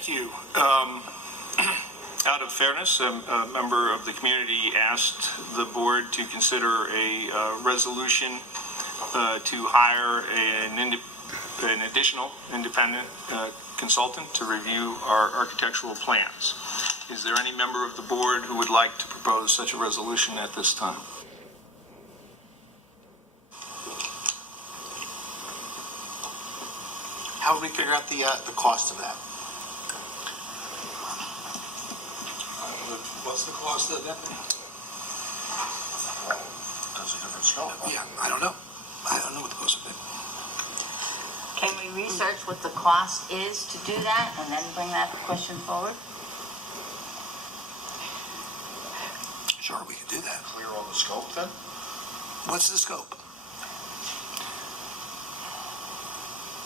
Thank you. Out of fairness, a member of the community asked the board to consider a resolution to hire an additional independent consultant to review our architectural plans. Is there any member of the board who would like to propose such a resolution at this time? How would we figure out the cost of that? What's the cost of that? That's a different scope. Yeah, I don't know. I don't know what the cost of it. Can we research what the cost is to do that and then bring that question forward? Sure, we can do that. Clear on the scope then? What's the scope?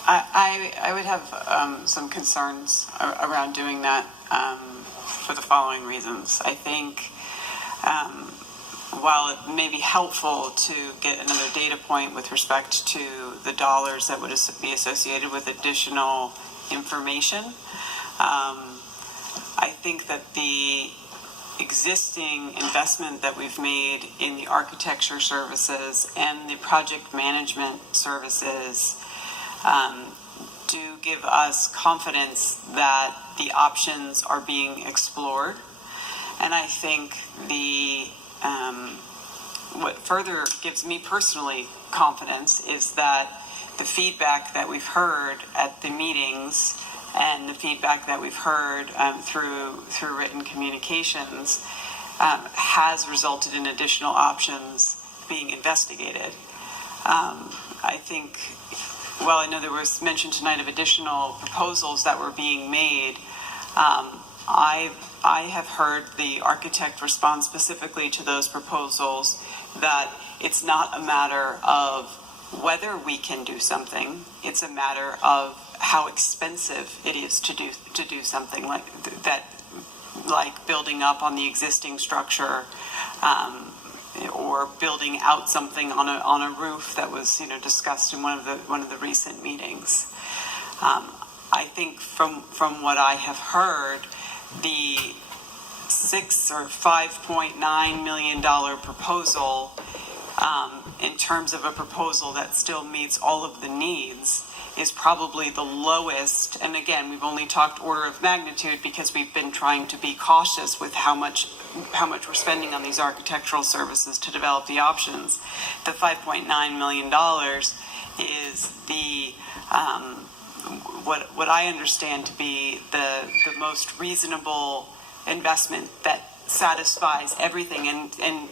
I would have some concerns around doing that for the following reasons. I think while it may be helpful to get another data point with respect to the dollars that would be associated with additional information, I think that the existing investment that we've made in the architecture services and the project management services do give us confidence that the options are being explored. And I think what further gives me personally confidence is that the feedback that we've heard at the meetings and the feedback that we've heard through written communications has resulted in additional options being investigated. I think, well, I know there was mention tonight of additional proposals that were being made. I have heard the architect respond specifically to those proposals that it's not a matter of whether we can do something, it's a matter of how expensive it is to do something like that, like building up on the existing structure, or building out something on a roof that was discussed in one of the recent meetings. I think from what I have heard, the $6 or $5.9 million proposal, in terms of a proposal that still meets all of the needs, is probably the lowest. And again, we've only talked order of magnitude because we've been trying to be cautious with how much we're spending on these architectural services to develop the options. The $5.9 million is the what I understand to be the most reasonable investment that satisfies everything. And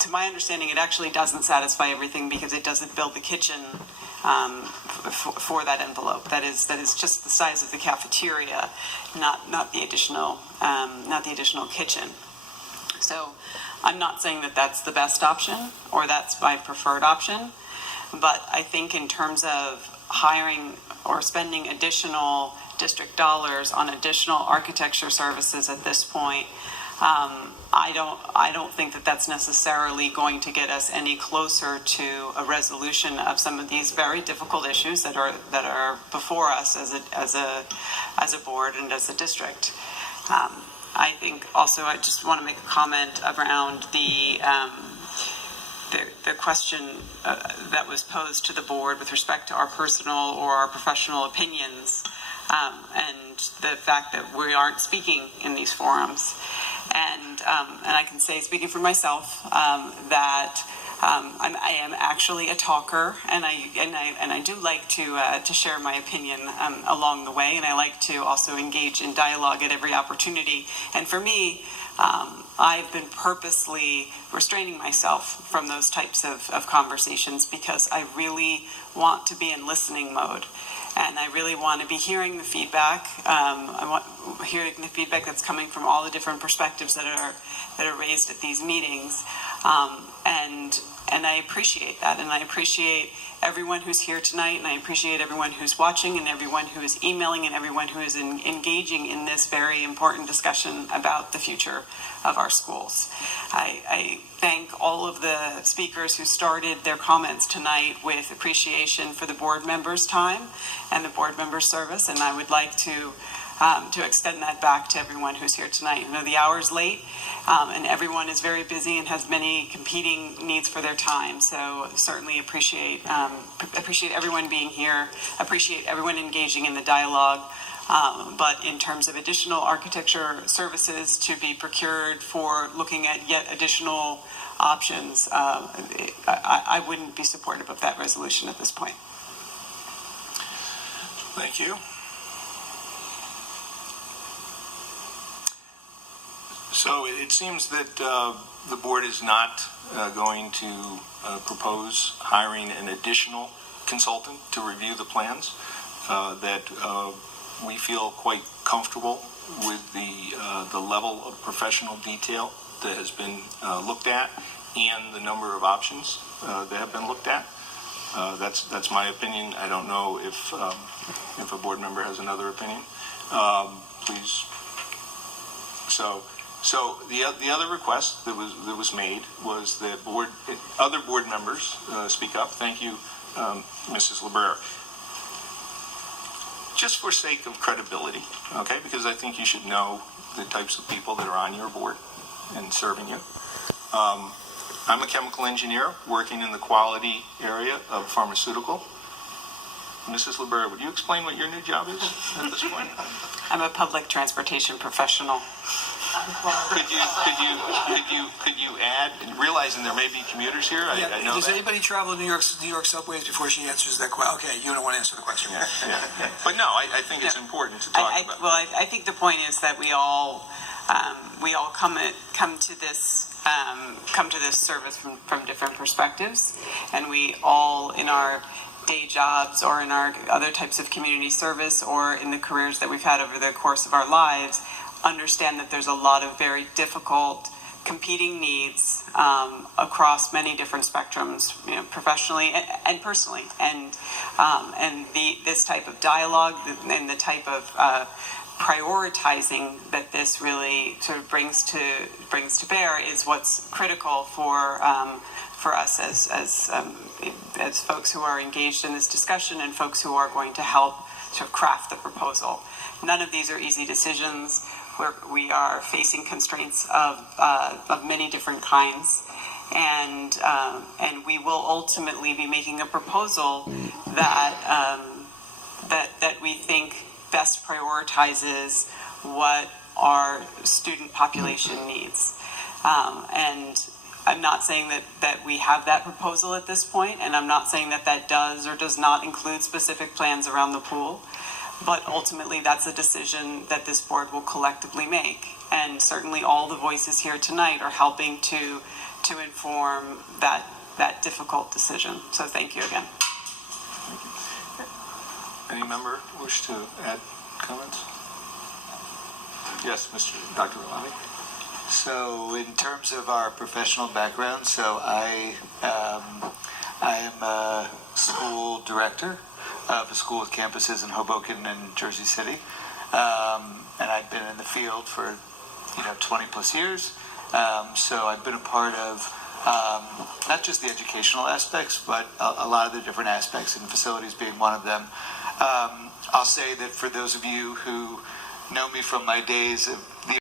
to my understanding, it actually doesn't satisfy everything because it doesn't build the kitchen for that envelope. That is just the size of the cafeteria, not the additional kitchen. So I'm not saying that that's the best option or that's my preferred option, but I think in terms of hiring or spending additional district dollars on additional architecture services at this point, I don't think that that's necessarily going to get us any closer to a resolution of some of these very difficult issues that are before us as a board and as a district. I think also I just want to make a comment around the question that was posed to the board with respect to our personal or our professional opinions, and the fact that we aren't speaking in these forums. And I can say, speaking for myself, that I am actually a talker, and I do like to share my opinion along the way, and I like to also engage in dialogue at every opportunity. And for me, I've been purposely restraining myself from those types of conversations because I really want to be in listening mode. And I really want to be hearing the feedback. I want hearing the feedback that's coming from all the different perspectives that are raised at these meetings. And I appreciate that, and I appreciate everyone who's here tonight, and I appreciate everyone who's watching, and everyone who is emailing, and everyone who is engaging in this very important discussion about the future of our schools. I thank all of the speakers who started their comments tonight with appreciation for the board members' time and the board members' service, and I would like to to extend that back to everyone who's here tonight. I know the hour's late, and everyone is very busy and has many competing needs for their time. So certainly appreciate everyone being here, appreciate everyone engaging in the dialogue. But in terms of additional architecture services to be procured for looking at yet additional options, I wouldn't be supportive of that resolution at this point. Thank you. So it seems that the board is not going to propose hiring an additional consultant to review the plans, that we feel quite comfortable with the level of professional detail that has been looked at and the number of options that have been looked at. That's my opinion. I don't know if a board member has another opinion. Please. So the other request that was made was that other board members speak up. Thank you, Mrs. LeBrer. Just for sake of credibility, okay? Because I think you should know the types of people that are on your board and serving you. I'm a chemical engineer working in the quality area of pharmaceutical. Mrs. LeBrer, would you explain what your new job is at this point? I'm a public transportation professional. Could you add, realizing there may be commuters here? I know Does that. anybody travel New York subways before she answers that question? Okay, you don't want to answer the question. Yeah. But no, I think it's important to talk about. Well, I think the point is that we all come to this service from different perspectives, and we all in our day jobs or in our other types of community service or in the careers that we've had over the course of our lives understand that there's a lot of very difficult competing needs across many different spectrums, professionally and personally, and this type of dialogue and the type of prioritizing that this really sort of brings to bear is what's critical for us as folks who are engaged in this discussion and folks who are going to help to craft the proposal. None of these are easy decisions. We are facing constraints of many different kinds, and we will ultimately be making a proposal that we think best prioritizes what our student population needs. And I'm not saying that we have that proposal at this point, and I'm not saying that does or does not include specific plans around the pool. But ultimately, that's a decision that this board will collectively make. And certainly all the voices here tonight are helping to inform that difficult decision. So thank you again. Thank you. Any member wish to add comments? Yes, Dr. Riley. So in terms of our professional background, so I am a school director of a school with campuses in Hoboken and Jersey City, and I've been in the field for 20 plus years. So I've been a part of not just the educational aspects, but a lot of the different aspects, and facilities being one of them. I'll say that for those of you who know me from my days of the